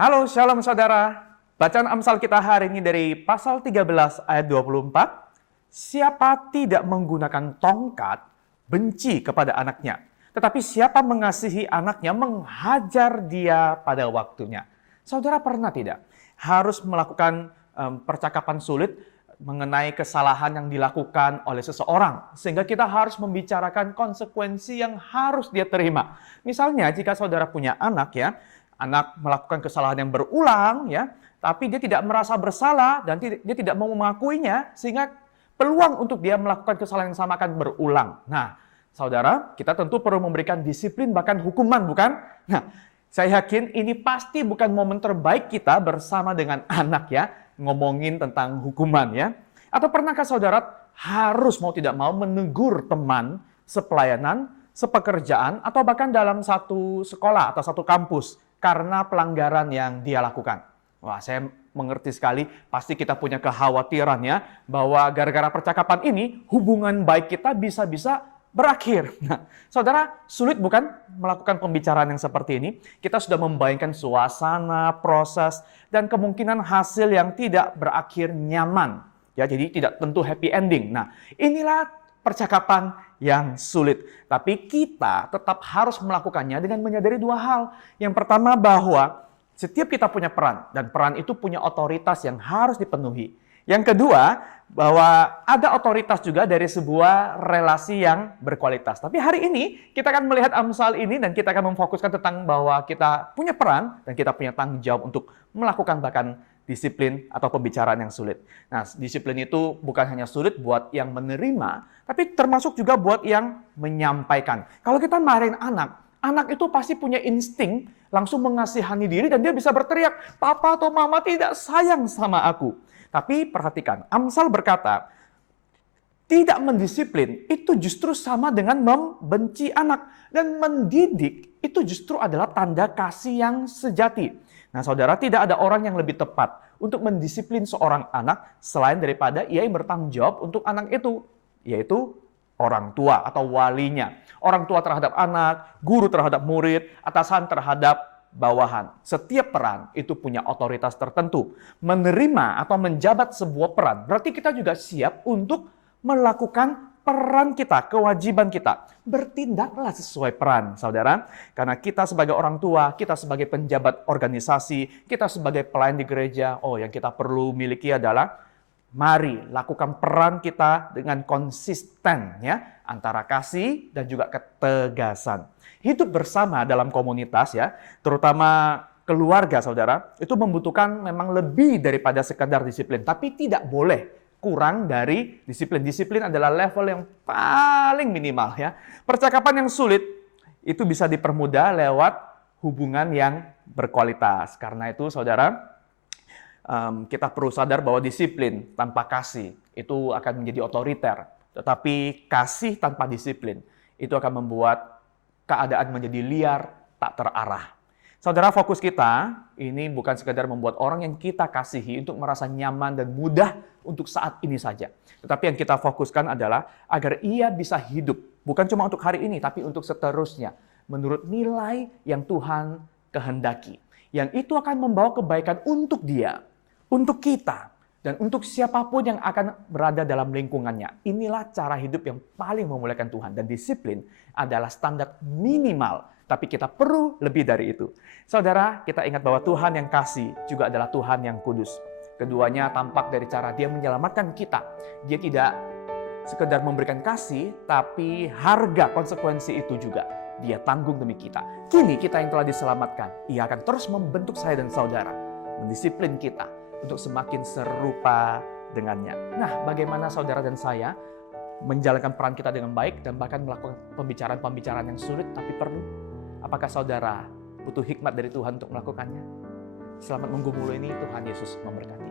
Halo, shalom saudara. Bacaan Amsal kita hari ini dari pasal 13 ayat 24. Siapa tidak menggunakan tongkat, benci kepada anaknya. Tetapi siapa mengasihi anaknya, menghajar dia pada waktunya. Saudara pernah tidak harus melakukan percakapan sulit mengenai kesalahan yang dilakukan oleh seseorang, sehingga kita harus membicarakan konsekuensi yang harus dia terima. Misalnya jika saudara punya anak anak melakukan kesalahan yang berulang tapi dia tidak merasa bersalah dan dia tidak mau mengakuinya, sehingga peluang untuk dia melakukan kesalahan yang sama akan berulang. Nah, saudara, kita tentu perlu memberikan disiplin bahkan hukuman, bukan? Nah, saya yakin ini pasti bukan momen terbaik kita bersama dengan anak ngomongin tentang hukuman Atau pernahkah saudara harus mau tidak mau menegur teman, sepelayanan, sepekerjaan, atau bahkan dalam satu sekolah atau satu kampus karena pelanggaran yang dia lakukan? Wah, saya mengerti sekali, pasti kita punya kekhawatiran bahwa gara-gara percakapan ini, hubungan baik kita bisa-bisa berakhir. Nah, saudara, sulit bukan melakukan pembicaraan yang seperti ini? Kita sudah membayangkan suasana, proses, dan kemungkinan hasil yang tidak berakhir nyaman. Jadi tidak tentu happy ending. Nah, inilah percakapan yang sulit. Tapi kita tetap harus melakukannya dengan menyadari dua hal. Yang pertama bahwa setiap kita punya peran, dan peran itu punya otoritas yang harus dipenuhi. Yang kedua, bahwa ada otoritas juga dari sebuah relasi yang berkualitas. Tapi hari ini kita akan melihat Amsal ini dan kita akan memfokuskan tentang bahwa kita punya peran dan kita punya tanggung jawab untuk melakukan bahkan disiplin atau pembicaraan yang sulit. Nah, disiplin itu bukan hanya sulit buat yang menerima, tapi termasuk juga buat yang menyampaikan. Kalau kita marahin anak itu pasti punya insting langsung mengasihani diri dan dia bisa berteriak, "Papa atau Mama tidak sayang sama aku." Tapi perhatikan, Amsal berkata, tidak mendisiplin itu justru sama dengan membenci anak. Dan mendidik itu justru adalah tanda kasih yang sejati. Nah saudara, tidak ada orang yang lebih tepat untuk mendisiplin seorang anak selain daripada ia yang bertanggung jawab untuk anak itu, yaitu orang tua atau walinya. Orang tua terhadap anak, guru terhadap murid, atasan terhadap bawahan. Setiap peran itu punya otoritas tertentu. Menerima atau menjabat sebuah peran, berarti kita juga siap untuk melakukan peran kita, kewajiban kita. Bertindaklah sesuai peran, saudara. Karena kita sebagai orang tua, kita sebagai penjabat organisasi, kita sebagai pelayan di gereja, yang kita perlu miliki adalah mari lakukan peran kita dengan konsisten antara kasih dan juga ketegasan. Hidup bersama dalam komunitas terutama keluarga saudara, itu membutuhkan memang lebih daripada sekadar disiplin, tapi tidak boleh kurang dari disiplin. Disiplin adalah level yang paling minimal Percakapan yang sulit itu bisa dipermudah lewat hubungan yang berkualitas. Karena itu saudara, kita perlu sadar bahwa disiplin tanpa kasih itu akan menjadi otoriter. Tetapi kasih tanpa disiplin itu akan membuat keadaan menjadi liar, tak terarah. Saudara, fokus kita ini bukan sekedar membuat orang yang kita kasihi untuk merasa nyaman dan mudah untuk saat ini saja. Tetapi yang kita fokuskan adalah agar ia bisa hidup, bukan cuma untuk hari ini, tapi untuk seterusnya, menurut nilai yang Tuhan kehendaki. Yang itu akan membawa kebaikan untuk dia, untuk kita, dan untuk siapapun yang akan berada dalam lingkungannya. Inilah cara hidup yang paling memuliakan Tuhan. Dan disiplin adalah standar minimal. Tapi kita perlu lebih dari itu. Saudara, kita ingat bahwa Tuhan yang kasih juga adalah Tuhan yang kudus. Keduanya tampak dari cara dia menyelamatkan kita. Dia tidak sekedar memberikan kasih, tapi harga konsekuensi itu juga dia tanggung demi kita. Kini kita yang telah diselamatkan, ia akan terus membentuk saya dan saudara, mendisiplin kita untuk semakin serupa dengannya. Nah, bagaimana saudara dan saya menjalankan peran kita dengan baik dan bahkan melakukan pembicaraan-pembicaraan yang sulit tapi perlu? Apakah saudara butuh hikmat dari Tuhan untuk melakukannya? Selamat menggumuli ini, Tuhan Yesus memberkati.